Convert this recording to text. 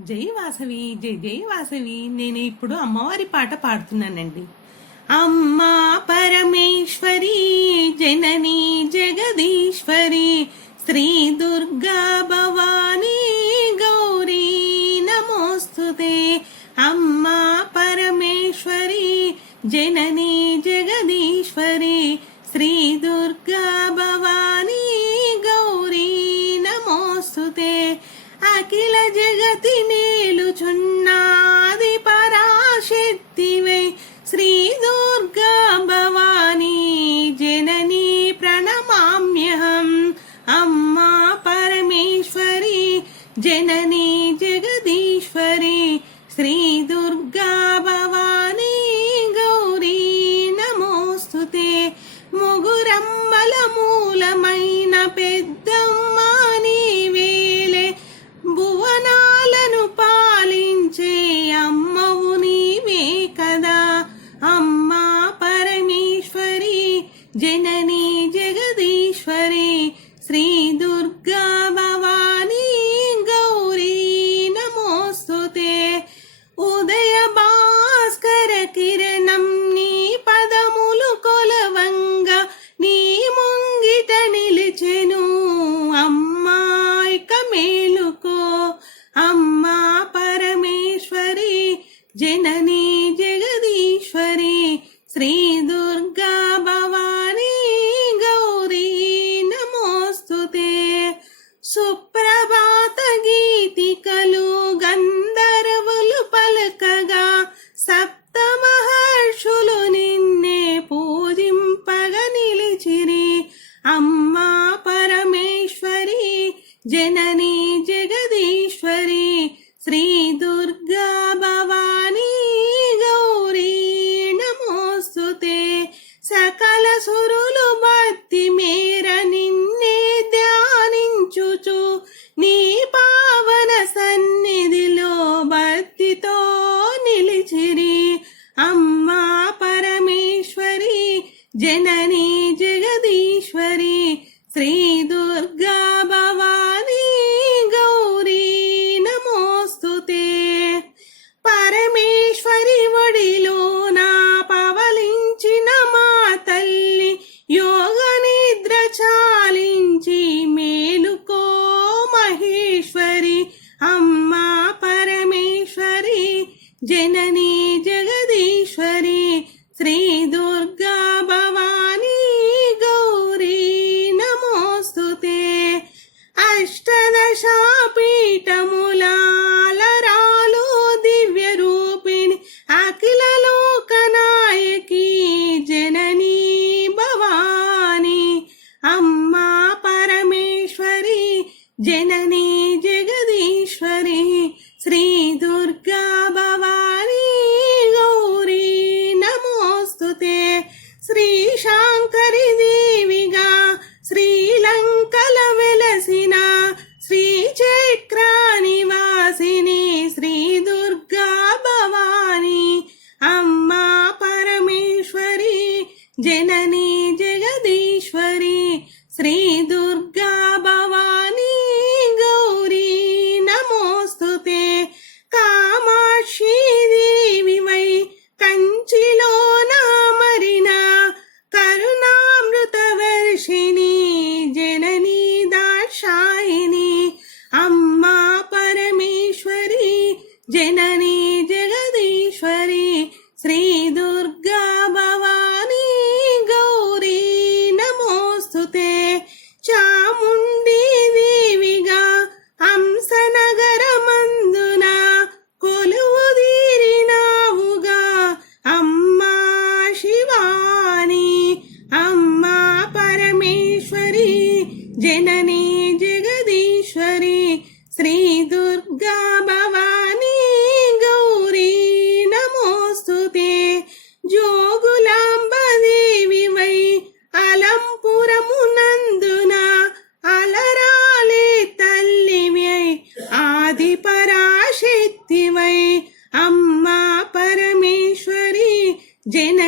జై వాసవి జై జై వాసవి నేను ఇప్పుడు అమ్మవారి పాట పాడుతున్నానండి. అమ్మా పరమేశ్వరి జనని జగదీశ్వరి శ్రీ దుర్గా భవానీ గౌరీ నమోస్తుతే. అమ్మా పరమేశ్వరి జనని జగదీశ్వరి అఖిల జగతి నేలుచున్న जय नैनी జనని జగదీశ్వరి శ్రీ దుర్గా భవానీ గౌరీ నమోస్తుతే సకల సురులు భక్తి మేర నిన్నే ధ్యానించుచు నీ పావన సన్నిధిలో భక్తితో నిలిచిరి. అమ్మా పరమేశ్వరి జన जननी ജനനീ जननी जगदीश्वरी श्रीदुर्गा भवानी गौरी नमोऽस्तु ते। जोगुलाम्बदेवि वै అలంపురమునందున అలరాలే తల్లివై ఆది పరాశక్తివై అమ్మా పరమేశ్వరి జన